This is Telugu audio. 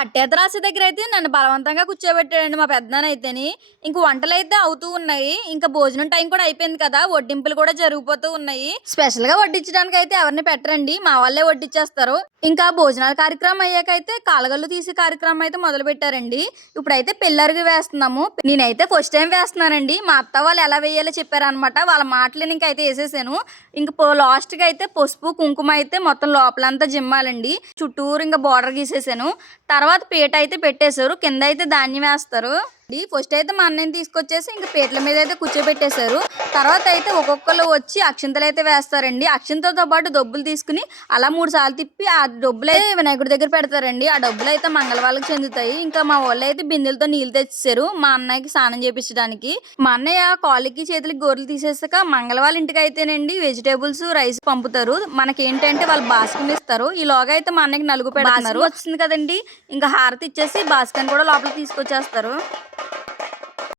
కట్టేత రాసే దగ్గరైతే నన్ను బలవంతంగా కూర్చోబెట్టాడండి మా పెద్దనాన్నయితేని. ఇంక వంటలైతే అవుతూ ఉన్నాయి. ఇంకా భోజనం టైం కూడా అయిపోయింది కదా! వడ్డింపులు కూడా జరిగిపోతూ ఉన్నాయి. స్పెషల్‌గా వడ్డించడానికైతే ఎవరిని పెట్టరండి. మా వాళ్ళే వడ్డిచ్చేస్తారు. ఇంకా భోజనాల కార్యక్రమం అయ్యాకైతే కాలగల్లు తీసే కార్యక్రమం అయితే మొదలుపెట్టారండి. ఇప్పుడైతే పెళ్లరుగు వేస్తున్నాము. నేనైతే ఫస్ట్ టైం వేస్తున్నానండి. మా అత్త వాళ్ళు ఎలా వేయాలో చెప్పారనమాట. వాళ్ళ మాటలు ఇంకైతే ఏసేసాను. ఇంక లాస్ట్‌గా అయితే పసుపు, కుంకుమ అయితే మొత్తం లోపలంతా జిమ్మాలండి. చుట్టూరు ఇంక బోర్డర్ గీసేసాను. తర్వాత పీట అయితే పెట్టేశారు. కింద అయితే ధాన్యం వేస్తారు. ఫస్ట్ అయితే మా అన్నయ్యని తీసుకొచ్చేసి ఇంక పీటల మీద అయితే కూర్చోబెట్టేశారు. తర్వాత అయితే ఒక్కొక్కరు వచ్చి అక్షింతలు అయితే వేస్తారండి. అక్షింతలతో పాటు డబ్బులు తీసుకుని అలా 3 సార్లు తిప్పి ఆ డబ్బులు అయితే వినాయకుడి దగ్గర పెడతారండి. ఆ డబ్బులు అయితే మంగళవాళ్ళకి చెందుతాయి. ఇంకా మా వాళ్ళు అయితే బిందెలతో నీళ్ళు తెచ్చేసారు మా అన్నయ్యకి స్నానం చేపించడానికి. మా అన్నయ్య కాళ్ళకి చేతులకి గోర్లు తీసేసాక మంగళవాళ్ళ ఇంటికి అయితేనండి వెజిటేబుల్స్ రైస్ పంపుతారు. మనకేంటంటే వాళ్ళు బాస్కం ఇస్తారు. ఈలోగా అయితే మా అన్నయ్యకి నలుగు పెడుతున్నారు. వచ్చింది కదండి, ఇంకా హారతి ఇచ్చేసి బాస్కన్ కూడా లోపలికి తీసుకొచ్చేస్తారు.